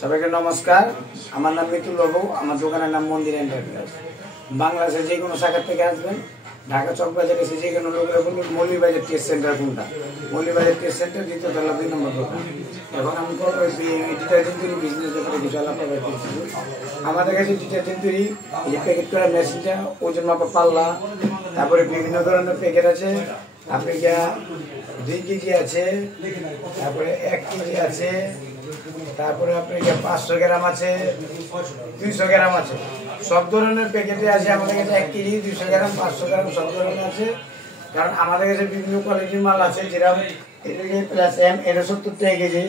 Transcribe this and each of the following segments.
সবাইকে নমস্কার। আমার নাম মিতুল বাবু। আমার দোকানের নাম মন্দির এন্টারপ্রাইজ। বাংলাদেশে যে কোনো শাখা থেকে আসবেন, ঢাকা চকবাজারে এসে যে কোনো লোকেরা বলবেন মৌলভীবাজার টেস্ট সেন্টার কোনটা। মৌলভীবাজার টেস্ট সেন্টার দ্বিতীয় তলা 2 নম্বর দোকান। এখন আমি ডিটারজেন্ট তৈরি বিজনেস ব্যাপারে কিছু আলাপ করছি। আমাদের কাছে ডিটারজেন্ট তৈরি এই যে প্যাকেট করা মেশিনটা, ওজন মাপা পাল্লা, তারপরে বিভিন্ন ধরনের প্যাকেট আছে। আপনি 2 কেজি আছে, তারপরে 1 কেজি আছে, তারপরে আপনার 500 গ্রাম আছে, 200 গ্রাম আছে। সব ধরনের প্যাকেটে আছে আমাদের কাছে। 1 কেজি, 200 গ্রাম, 500 গ্রাম সব ধরনের আছে। কারণ আমাদের কাছে বিভিন্ন কোয়ালিটির মাল আছে, যেরকম এটা প্লাস এম, এটা 70 টাকা কেজি।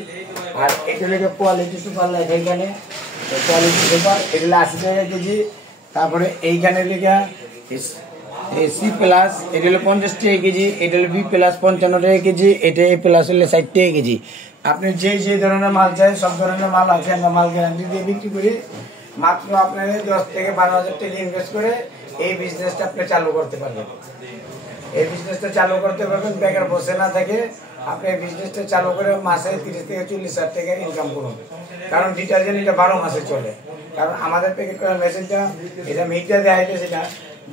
আর এটা লেগে কোয়ালিটি সুপার লেখা, এইখানে কোয়ালিটি সুপার, এটা 80 টাকা কেজি। তারপরে এইখানে লেখা সি প্লাস, এটা হলো 50 টাকা কেজি। এটা হলো বি প্লাস 55 টাকা কেজি। এটা এ প্লাস হলে 60 টাকা কেজি। আপনি যে ধরনের মাল চাই সব ধরনের মাল আছে। আমরা মাল গ্যারান্টি দিয়ে বিক্রি করি। মাত্র আপনার 10 থেকে 12,000 টাকা ইনভেস্ট করে এই বিজনেসটা আপনি চালু করতে পারবেন। এই বিজনেসটা চালু করতে পারবেন, বেকার বসে না থাকে। আপনি এই বিজনেসটা চালু করে মাসে 30 থেকে 40,000 টাকা ইনকাম করুন। কারণ ডিটারজেন্ট এটা 12 মাসে চলে। কারণ আমাদের প্যাকেট করা মেশিনটা, এটা মিটার দেওয়া হয়েছে, সেটা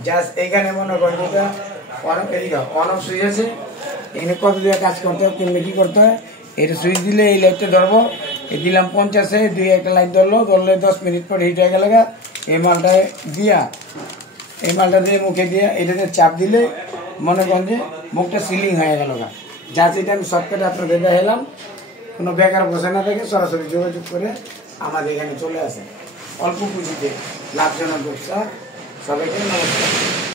জাস্ট এইখানে মনে করেন এটা অন অফ সুইচ আছে। এখানে কত দিয়ে কাজ করতে হয়, কেমনি কি করতে হয়। এটা সুইচ দিলে এই লাইটটা ধরবো, এই দিলাম 50-এ, 2 একটা লাইট ধরলে 10 মিনিট পর হিট হয়ে গেল। এই মালটা দিয়ে মুখে দিয়ে এটাতে চাপ দিলে মনে করেন যে মুখটা সিলিং হয়ে গেল। যা সেটা আমি শর্টকাটে আপনাদের দেখালাম। কোনো বেকার বসে না থাকে সরাসরি যোগাযোগ করে আমাদের এখানে চলে আসে। অল্প পুঁজিতে লাভজনক ব্যবসা। সবাইকে নমস্কার।